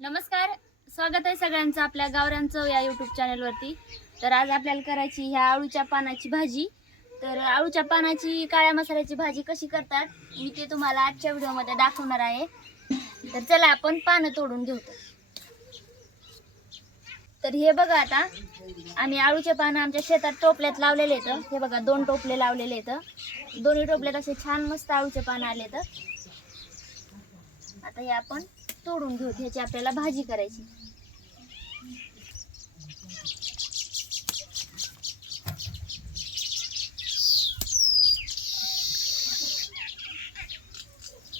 नमस्कार स्वागत आहे सगळ्यांचं आपल्या गावऱ्यांचं या यूट्यूब चॅनलवरती तर आज आपल्याला करायची ह्या आळूच्या पानाची भाजी. तर आळूच्या पानाची काळ्या मसाल्याची भाजी कशी करतात मी ते तुम्हाला आजच्या व्हिडिओमध्ये दाखवणार आहे. तर चला आपण पानं तोडून घेऊ. तर. तर हे बघा आता आम्ही आळूचे पानं आमच्या शेतात टोपल्यात लावलेले आहेत. हे बघा दोन टोपले लावलेले आहेत. दोन्ही टोपल्यात असे छान मस्त आळूचे पानं आले तर आता हे आपण तोडून घेऊ ह्याची आपल्याला भाजी करायची.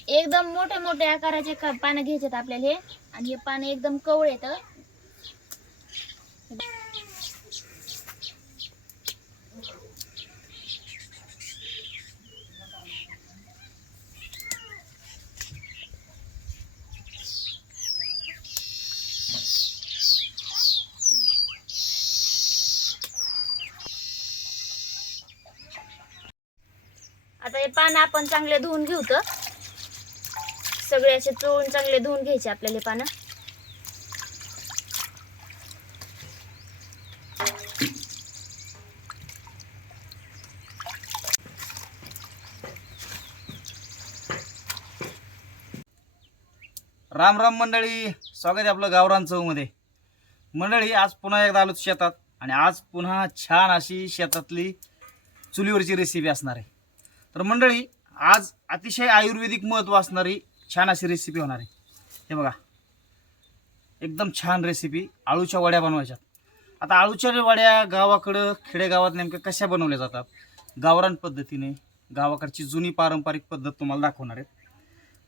एकदम मोठे मोठे आकाराचे पानं घ्यायचे आपल्याला हे. आणि हे पानं एकदम कवळ येतं आता हे पानं आपण चांगले धुवून घेऊ तर. सगळे असे चोळून चांगले धुवून घ्यायचे आपल्याला पानं. राम राम मंडळी स्वागत आहे आपलं गावरान चौमध्ये मंडळी आज पुन्हा एकदा आलो शेतात आणि आज पुन्हा छान अशी शेतातली चुलीवरची रेसिपी असणार आहे. तर मंडळी आज अतिशय आयुर्वेदिक महत्त्व असणारी छान अशी रेसिपी होणार आहे. हे बघा. एकदम छान रेसिपी आळूच्या वड्या बनवायच्या आता आळूच्या वड्या गावाकडं खेडेगावात नेमक्या कशा बनवल्या जातात? गावरान पद्धतीने गावाकडची जुनी पारंपरिक पद्धत तुम्हाला दाखवणार आहे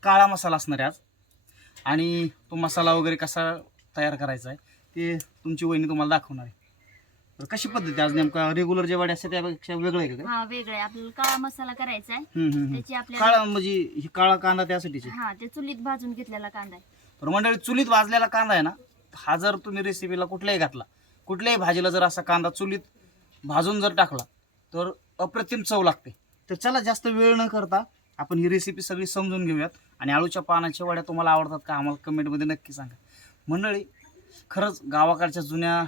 काळा मसाला असणार आहे आज. आणि तो मसाला वगैरे कसा तयार करायचा आहे ते तुमची वहिनी तुम्हाला दाखवणार आहे. कशी पद्धत आहे आज नेमका रेग्युलर जे वाडे असते त्यापेक्षा वेगळं आहे का काय? हा वेगळे आपल्याला काळा मसाला करायचा आहे हम्म, हम्म, हम्म. त्याची आपल्याला काळा म्हणजे ही काळा कांदा त्यासाठीच आहे. हा ते चुलीत भाजून घेतलेला कांदा आहे तर मंडळी चुलीत भाजलेला कांदा आहे ना हा जर तुम्ही रेसिपीला कुठल्याही घातला कुठल्याही भाजीला जर असा कांदा चुलीत भाजून जर टाकला तर अप्रतिम चव लागते तर चला जास्त वेळ न करता आपण ही रेसिपी सगळी समजून घेऊयात आणि आळूच्या पानाच्या वड्या तुम्हाला आवडतात का आम्हाला कमेंटमध्ये नक्की सांगा मंडळी खरंच गावाकडच्या जुन्या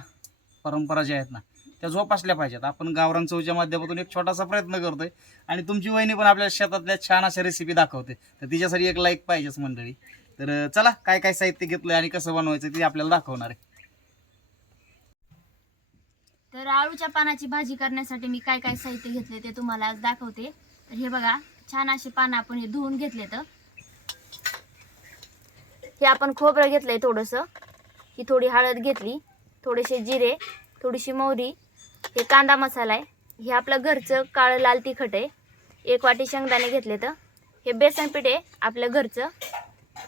परंपरा ज्या आहेत ना त्या जोपासल्या पाहिजेत. आपण गावरान चवच्या माध्यमातून एक छोटासा प्रयत्न करतोय आणि तुमची वहिनी पण आपल्या शेतातल्या छान अशा रेसिपी दाखवते. तर तिच्यासाठी एक लाईक पाहिजेच मंडळी. तर चला काय काय साहित्य घेतलंय आणि कसं बनवायचं ते आपल्याला दाखवणार आहे. तर आळूच्या पानाची भाजी करण्यासाठी मी काय काय साहित्य घेतले ते तुम्हाला आज दाखवते. तर हे बघा छान अशी पानं आपण हे धुवून घेतले तर हे आपण खोबरं घेतलंय थोडंसं. ही थोडी हळद घेतली. थोडेसे जिरे थोडीशी मोहरी हे कांदा मसाला आहे. हे आपलं घरचं काळं लाल तिखट आहे. एक वाटी शेंगदाणे घेतले तर. हे बेसन पीठ आहे आपल्या घरचं.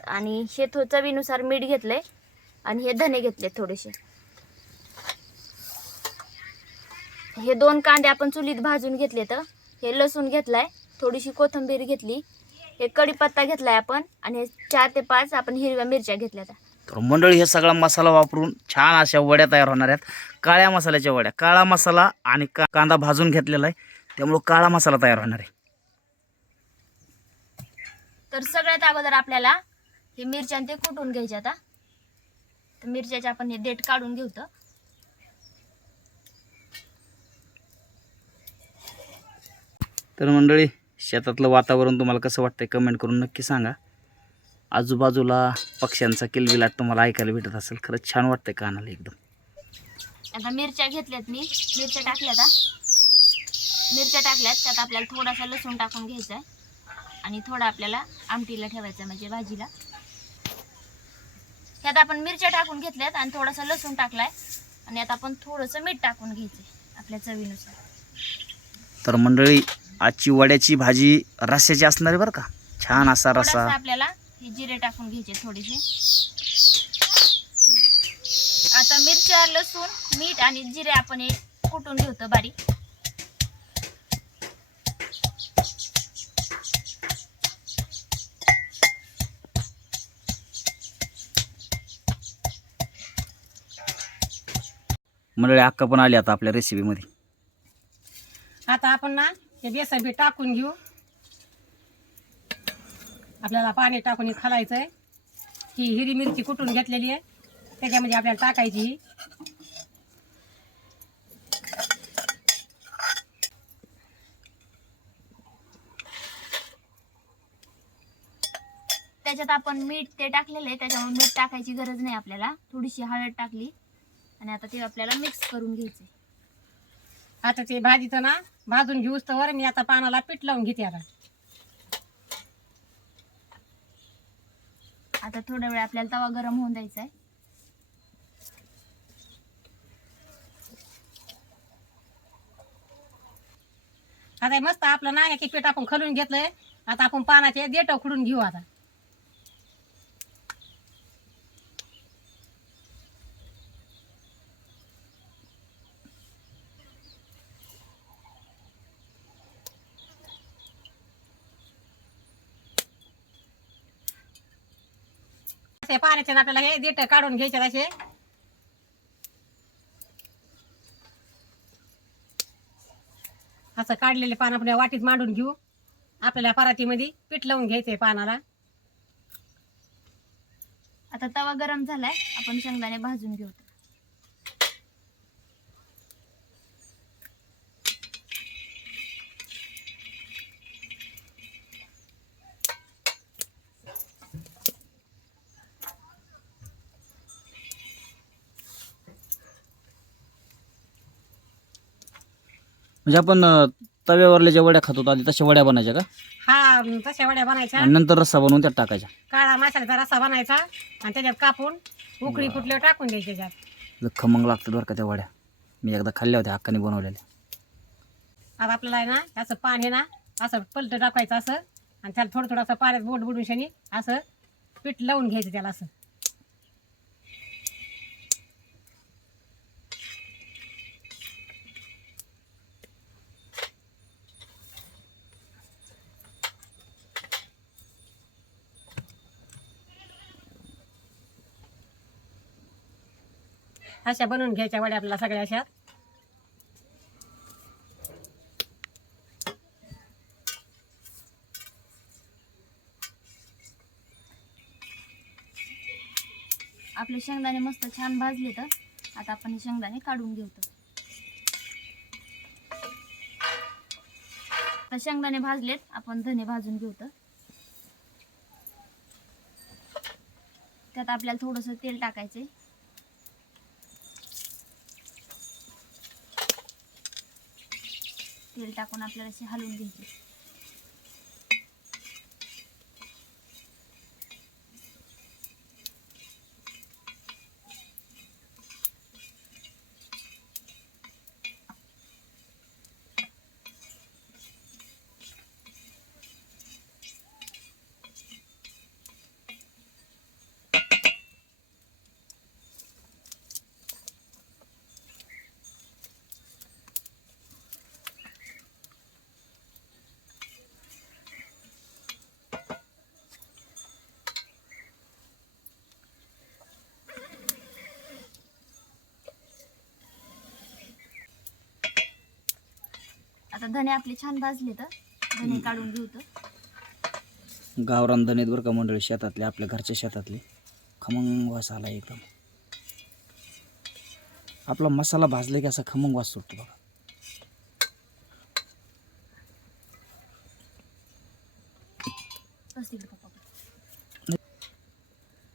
आणि हे थो चवीनुसार मीठ घेतलंय. आणि हे धने घेतले थोडेसे. हे दोन कांदे आपण चुलीत भाजून घेतले तर. हे लसूण घेतलाय थोडीशी कोथिंबीर घेतली. हे कढीपत्ता घेतलाय आपण. आणि हे चार ते पाच आपण हिरव्या मिरच्या घेतल्या त्या. तर मंडळी हे सगळा मसाला वापरून छान अशा वड्या तयार होणार आहेत. काळ्या मसाल्याच्या वड्या. काळा मसाला आणि का कांदा भाजून घेतलेला आहे. त्यामुळं काळा मसाला तयार होणार आहे. तर सगळ्यात अगोदर आपल्याला हे मिरच्या ते कुटून घ्यायचे आता. तर मिरच्याचे आपण हे देठ काढून घेऊ तर तर मंडळी शेतातलं वातावरण तुम्हाला कसं वाटतंय कमेंट करून नक्की सांगा. आजूबाजूला पक्ष्यांचा किलबिलाट तुम्हाला ऐकायला भेटत असेल. खरंच छान वाटतंय कानाला एकदम. आता मिरच्या घेतल्यात मी. मिरच्या टाकल्या आता मिरच्या टाकल्यात त्यात आपल्याला थोडासा लसूण टाकून घ्यायचा आहे. आणि थोडा आपल्याला आमटीला ठेवायचं म्हणजे भाजीला. त्यात आपण मिरच्या टाकून घेतल्यात आणि थोडासा लसूण टाकलाय. आणि आता आपण थोडंसं मीठ टाकून घ्यायचं आपल्या चवीनुसार. तर मंडळी आजची वड्याची भाजी रस्याची असणार आहे बरं का? छान असा रसा आपल्याला हे जिरे टाकून घ्यायचे थोडेसे. आता मिरच्या लसूण मीठ आणि जिरे आपण हे कुटून घेतो बारीक. मंडळी अक्का पण आली आता आपल्या रेसिपीमध्ये आता आपण ना हे बेसन बी टाकून घेऊ. आपल्याला पाणी टाकून खालायचं आहे ही हिरी मिरची कुटून घेतलेली आहे? त्याच्यामध्ये आपल्याला टाकायची ही. त्याच्यात आपण मीठ ते टाकलेलं आहे. त्याच्यामुळे मीठ टाकायची गरज नाही आपल्याला. थोडीशी हळद टाकली. आणि आता ते आपल्याला मिक्स करून घ्यायचे आता ते भाजीचं ना भाजून घेऊस तर मी आता पानाला पीठ लावून घेते आता. आता थोड्या वेळ आपल्याला तवा गरम होऊन द्यायचा आहे आता हे मस्त आपलं नाही की पीठ आपण खलून घेतलंय. आता आपण पानाचे देठ खुडून घेऊ आता. त्या पाण्याचे आपल्याला हे देठ काढून घ्यायचे असे. असं काढलेले पान आपण वाटीत मांडून घेऊ. आपल्याला परातीमध्ये पीठ लावून घ्यायचंय पानाला. आता तवा गरम झालाय. आपण शेंगदाणे भाजून घेऊ. म्हणजे आपण अं, तव्यावरल्या ज्या वड्या खात होतो आधी तशा वड्या बनायच्या का? हा तशा वड्या बनायच्या. आणि नंतर रस्सा बनवून त्यात टाकायच्या. काळा मसाल्याचा रस्सा बनायचा आणि त्याच्यात कापून उकळी फुटल्यावर टाकून द्यायचे त्याच्यात लय खमंग लागतात बरं का त्या वड्या. मी एकदा खाल्ल्या होत्या हक्काने बनवलेल्या. आता आपल्याला आहे ना असं पाणी ना असं पलट टाकायचं असं आणि त्याला थोडं थोडं असं पाण्यात बोट बुडून शनी असं पीठ लावून घ्यायचं त्याला असं. अशा बनवून घ्यायच्या वड्या आपल्याला सगळ्या अशा. आपले शेंगदाणे मस्त छान भाजले तर आता आपण हे शेंगदाणे काढून घेऊ तर शेंगदाणे भाजलेत आपण धने भाजून घेऊ तर त्यात आपल्याला थोडस तेल टाकायचे तेल टाकून आपल्याला असे हलवून घ्यायचे. आता धने आपले छान भाजले तर धने काढून घेऊ तर. गावरान धनेत बरं का मंडळी शेतातले आपल्या घरच्या शेतातले. खमंग वास आला एकदम. आपला मसाला भाजला की असा खमंग वास सुटतो बघा. बस तिकडे पप्पा.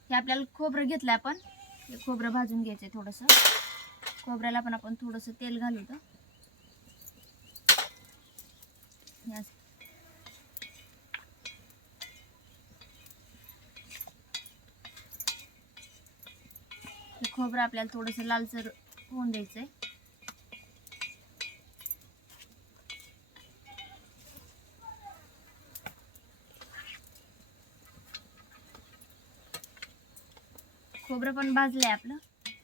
हे आपल्याला खोबरं घेतलं आपण. हे खोबरं भाजून घ्यायचंय थोडंसं. खोबऱ्याला पण आपण थोडंसं तेल घालू तर हे असं. हे खोबरं आपल्याला थोडंसं लालसर होऊन द्यायचंय. खोबरं पण भाजलं आहे आपलं.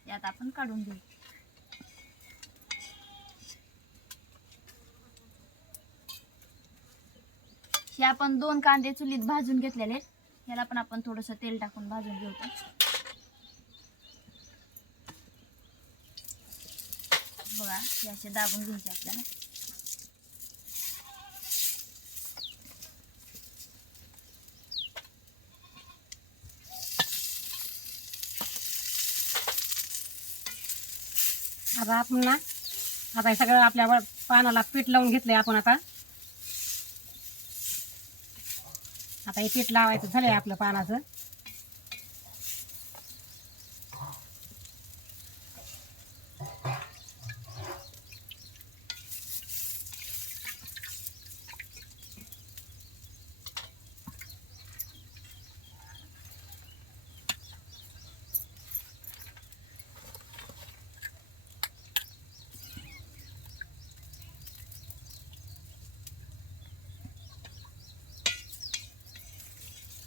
यात आपण काढून घेऊ. हे आपण दोन कांदे चुलीत भाजून घेतलेले आहेत. याला पण आपण थोडंसं तेल टाकून भाजून घेऊ बघा दाबून घ्यायचे आपल्याला. आता आपण ना आता हे सगळं आपल्या पानाला पीठ लावून घेतलंय आपण आता. आता हे पीठ लावायचं झालंय आपलं पानाचं.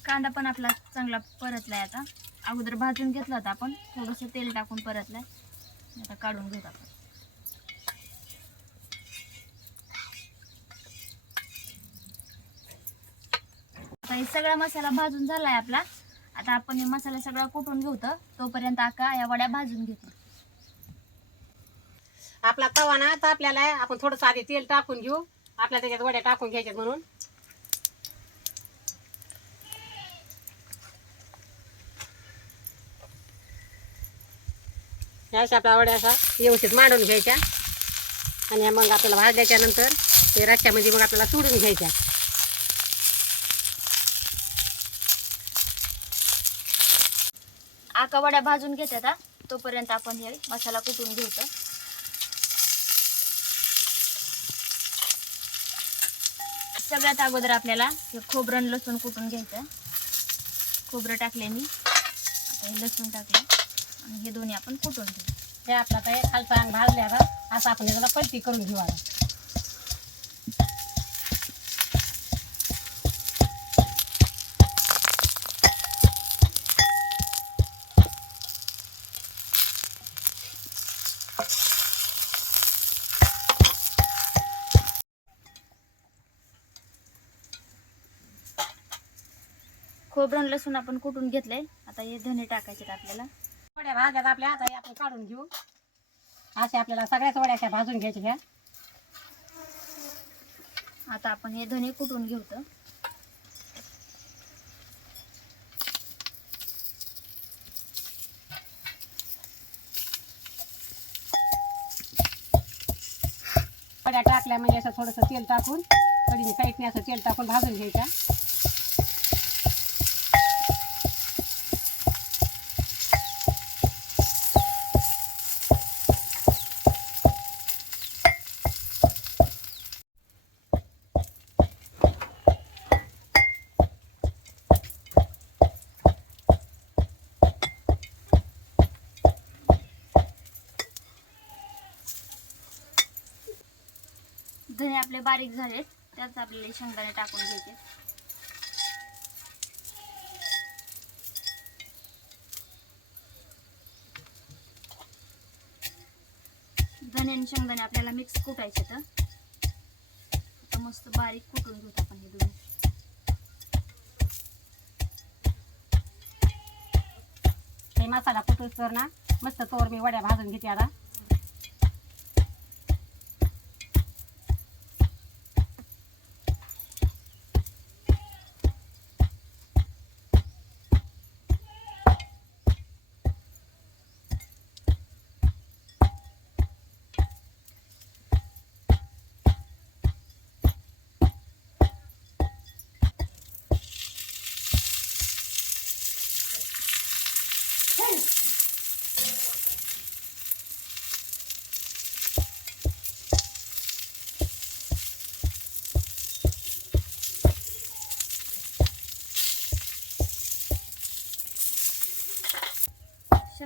कांदा पण आपला चांगला परतलाय आता. अगोदर भाजून घेतला होता आपण. थोडंसं तेल टाकून परतलाय. आता काढून घेऊ आपण. आता हे सगळा मसाला भाजून झालाय आपला. आता आपण हे मसाला सगळा कुटून घेऊ तर. तोपर्यंत आका या वड्या भाजून घेतो आपला तवा ना तापलेला आहे आपण थोडंसं आधी तेल टाकून घेऊ. आपल्या त्याच्यात वड्या टाकून घ्यायच्यात म्हणून. या अशा आपल्या वड्या व्यवस्थित मांडून घ्यायच्या. आणि मग आपल्याला भाजल्याच्या नंतर ते रश्श्यामध्ये मग आपल्याला सोडून घ्यायच्या. आका वड्या भाजून घेतात तोपर्यंत आपण हे मसाला कुटून घेऊ सगळ्यात अगोदर आपल्याला हे खोबरं आणि लसूण कुटून घ्यायचं. खोबरं टाकले मी. आता हे लसूण टाकलं आणि हे दोन्ही आपण फुटून घेऊ. हे आपला काय हे खालचा अंग भाजले का असं आपण त्याला पलटी करून घेऊ आता. खोबरं लसूण आपण कुटून घेतलंय. आता हे धने टाकायचे आपल्याला. वड्या भाजल्यात आपल्या आता आपण काढून घेऊ. अशा आपल्याला सगळ्याच वड्या अशा भाजून घ्यायच्या. घ्या आता आपण हे धने कुटून घेऊ तर वड्या टाकल्या म्हणजे असं थोडंसं तेल टाकून कढीने साईडने असं तेल टाकून भाजून घ्यायच्या धने आपले बारीक झालेत त्याच आपल्याला शेंगदाणे टाकून घ्यायचे. धने आणि शेंगदाणे आपल्याला मिक्स कुटायचे तर. मस्त बारीक कुटून घेऊ आपण हे दोन्ही मसाला कुठून तर ना. मस्त तोर मी वड्या भाजून घेते आता.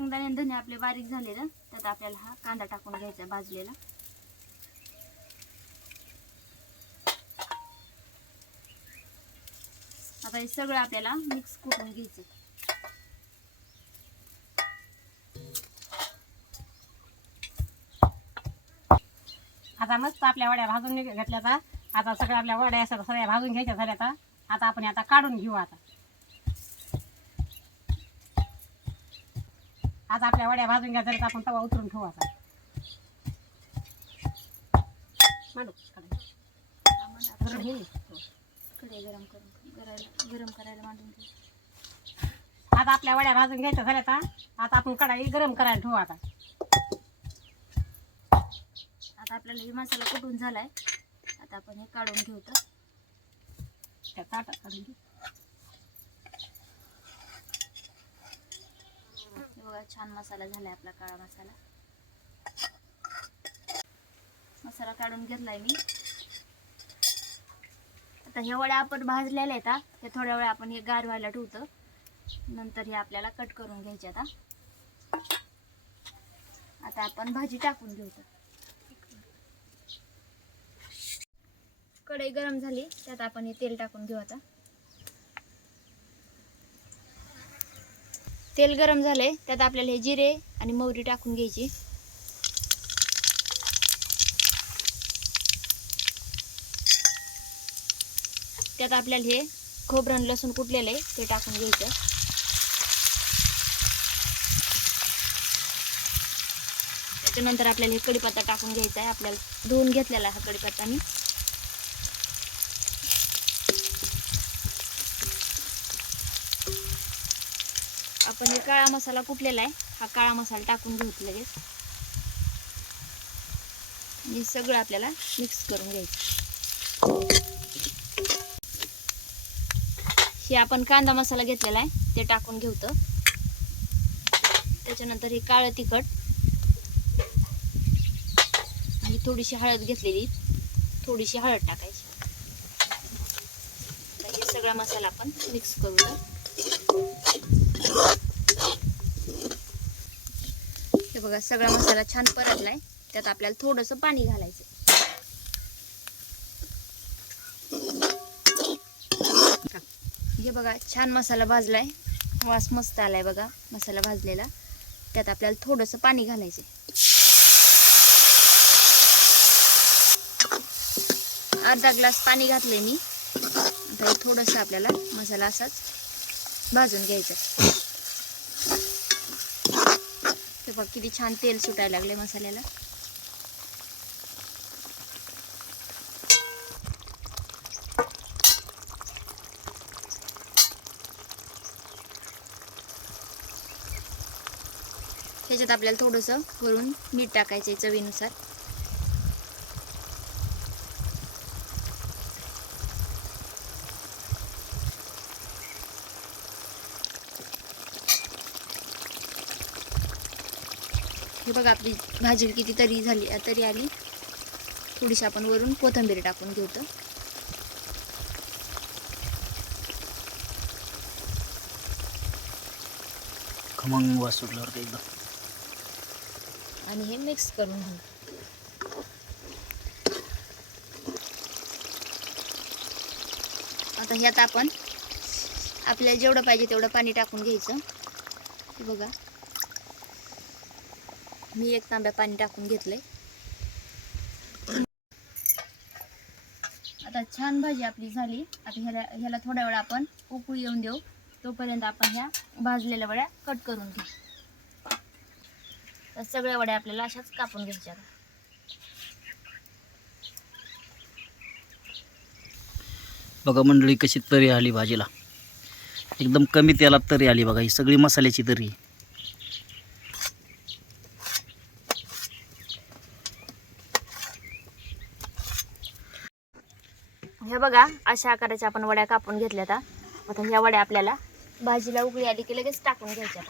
शेंगदाणे आणि धने आपले बारीक झाले ना त्यात आपल्याला हा कांदा टाकून घ्यायचा भाजलेला. आता हे सगळं आपल्याला मिक्स करून घ्यायचं. आता मस्त आपल्या वड्या भाजून घेतल्या आता आता सगळ्या आपल्या वड्या सगळ्या भाजून घ्यायच्या झाल्या आता आता आपण आता काढून घेऊ आता. आता आपल्या वड्या भाजून घ्या तर आपण तवा उतरून ठेवू आता. मांडू. गरम होईल. कढई गरम करून गरम करायला मांडून आता आपल्या वड्या भाजून घ्यायच्या झाल्या आता आता आपण कढाई गरम करायला ठेवू आता. आता आपल्याला हे मसाला कुठून झालाय? आता आपण हे काढून घेऊ तर. त्या ताटात काढून घे. हे बघा छान मसाला झालाय आपला काळा मसाला. मसाला काढून घेतलाय मी. आता हे वड्या आपण भाजलेल्या आहेत हे. थोड्या वेळ आपण हे गार व्हायला ठेवतो. नंतर हे आपल्याला कट करून घ्यायचे आता आता आपण भाजी टाकून घेऊ तर कढई गरम झाली त्यात आपण हे तेल टाकून घेऊ आता तेल गरम झालंय त्यात आपल्याला हे जिरे आणि मोहरी टाकून घ्यायची. त्यात आपल्याला हे खोबरं लसूण कुटलेलं आहे ते टाकून घ्यायचं. त्याच्यानंतर आपल्याला हे कढीपत्ता टाकून घ्यायचा आहे. आपल्याला धुवून घेतलेला हा कढीपत्ता मी. आपण हे काळा मसाला कुटलेला आहे? हा काळा मसाला टाकून घेऊ लगेच. हे सगळं आपल्याला मिक्स करून घ्यायचं. हे आपण कांदा मसाला घेतलेला आहे ते टाकून घेऊत त्याच्यानंतर हे काळं तिखट. आणि थोडीशी हळद घेतलेली. थोडीशी हळद टाकायची. सगळा मसाला आपण मिक्स करू तर हे बघा सगळा मसाला छान परतलाय. त्यात आपल्याला थोडंसं पाणी घालायचं हे बघा छान मसाला भाजलाय. वास मस्त आलाय बघा मसाला भाजलेला. त्यात आपल्याला थोडंसं पाणी घालायचं अर्धा ग्लास पाणी घातले मी. आता थोडंसं आपल्याला मसाला असाच भाजून घ्यायचा हे बघ किती छान तेल सुटायला लागले मसाल्याला. ह्याच्यात आपल्याला थोडंसं वरून मीठ टाकायचं आहे चवीनुसार. हे बघा आपली भाजी किती तरी झाली तरी आली. थोडीशी आपण वरून कोथिंबीर टाकून घेऊ तर खमंग वास सुटल्यावर एकदम आणि हे मिक्स करून घेऊ. आता ह्यात आपण आपल्याला जेवढं पाहिजे तेवढं पाणी टाकून घ्यायचं. बघा. मी एक तांब्या पाणी टाकून घेतलंय. आता छान भाजी आपली झाली. आता ह्याला ह्याला थोड्या वेळ आपण उकळी येऊन देऊ. तोपर्यंत आपण ह्या भाजलेल्या वड्या कट करून घेऊ. तर सगळ्या वड्या आपल्याला अशाच कापून घ्यायच्या. आता. बघा मंडळी कशी तरी आली भाजीला. एकदम कमी तेलात तरी आली बघा ही सगळी मसाल्याची तरी हे बघा अशा आकाराच्या आपण वड्या कापून घेतल्या आता आता ह्या वड्या आपल्याला भाजीला उकळी आली की लगेच टाकून घ्यायच्या.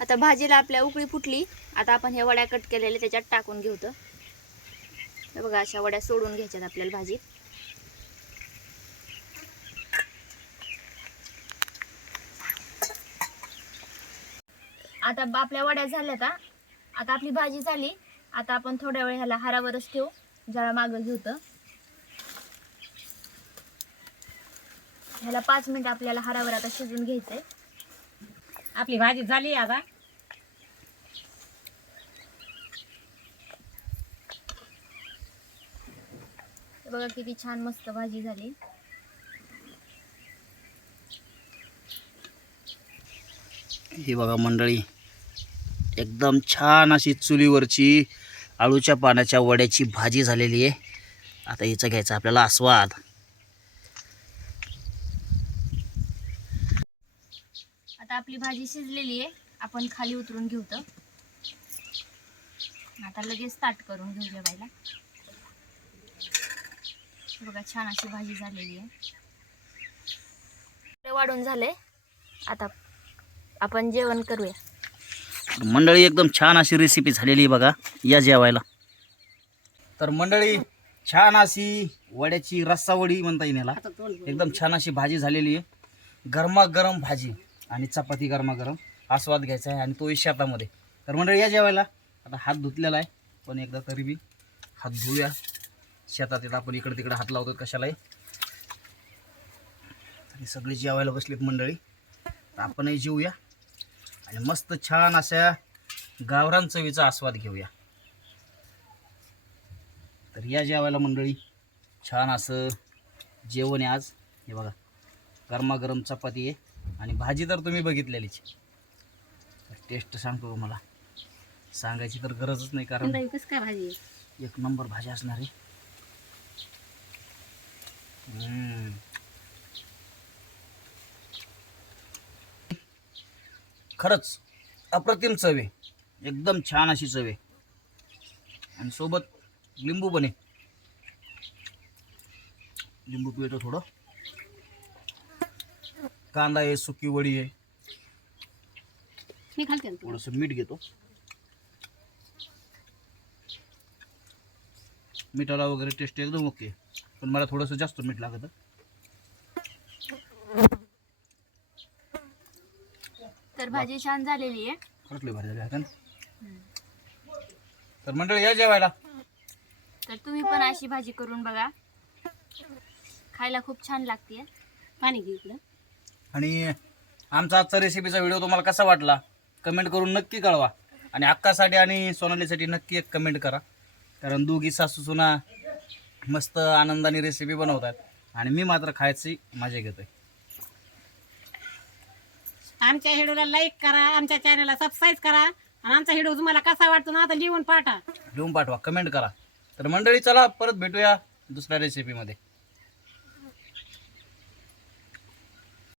आता. भाजीला आपल्या उकळी फुटली आता आपण ह्या वड्या कट केलेल्या त्याच्यात टाकून घेऊ तर. बघा अशा वड्या सोडून घ्यायच्यात आपल्याला भाजीत आता आपल्या वड्या झाल्या का आता आपली भाजी झाली आता आपण थोड्या वेळ ह्याला हारावरच ठेवू. जरा मागं घेऊ तर. ह्याला पाच मिनिट आपल्याला हारावर आता शिजून घ्यायचंय. आपली भाजी झाली आता. बघा किती छान मस्त भाजी झाली. ही बघा मंडळी एकदम छान अशी चुलीवरची आळूच्या पाण्याच्या वड्याची भाजी झालेली आहे. आता हिचा घ्यायचा आपल्याला आस्वाद. आता आपली भाजी शिजलेली आहे. आपण खाली उतरून घेऊ तर. आता लगेच स्टार्ट करून घेऊ जेवायला. बघा छान अशी भाजी झालेली आहे. वाढून झाले आता आपण जेवण करूया. मंडळी एकदम छान अशी रेसिपी झालेली आहे बघा या जेवायला. तर मंडळी छान अशी वड्याची रस्सावडी म्हणता येईल याला. एकदम छान अशी भाजी झालेली आहे. गरमागरम भाजी आणि चपाती गरमागरम आस्वाद घ्यायचा आहे आणि तो शेतामध्ये. तर मंडळी या जेवायला. आता हात धुतलेला आहे पण एकदा तरी बी हात धुऊया शेतात येत आपण इकडे तिकडे हात लावतो कशालाही. आणि सगळी जेवायला बसलीत मंडळी. आपणही जेवूया आणि मस्त छान अशा गावरान चवीचा आस्वाद घेऊया. तर या जेवायला मंडळी छान असं जेवण आहे आज. हे बघा गरमागरम चपाती आहे आणि भाजी तर तुम्ही बघितलेलीच टेस्ट सांगतो तुम्हाला. सांगायची तर गरजच नाही कारण काय भाजी? एक नंबर भाजी असणार आहे. खरंच अप्रतिम चव. आहे एकदम छान अशी चव. आहे आणि सोबत लिंबू पण आहे लिंबू पिळतो थोडं. कांदा आहे सुकी वडी आहे. मी तुला. थोडंसं मीठ घेतो. मिठाला वगैरे टेस्ट एकदम ओके पण मला थोडंसं जास्त मीठ लागतं. तर भाजी छान झालेली आहे. खरंच लय भारी झाली आहे का? नाही? तर मंडळी या जेवायला. तर तुम्ही पण अशी भाजी करून बघा. खायला खूप छान लागते पाणी घे इकडं. आणि आमचा आजचा रेसिपीचा व्हिडिओ तुम्हाला कसा वाटला कमेंट करून नक्की कळवा. आणि अक्कासाठी आणि सोनालीसाठी नक्की एक कमेंट करा. कारण दोघी सासू सुना मस्त आनंदाने रेसिपी बनवतात आणि मी मात्र खायची मजा घेतोय. आमच्या व्हिडिओला लाईक करा आमच्या चॅनलला सबस्क्राईब करा. आणि आमचा व्हिडिओ तुम्हाला कसा वाटतो ना आता लिहून पाठा. लिहून पाठवा कमेंट करा. तर मंडळी चला परत भेटूया दुसऱ्या रेसिपीमध्ये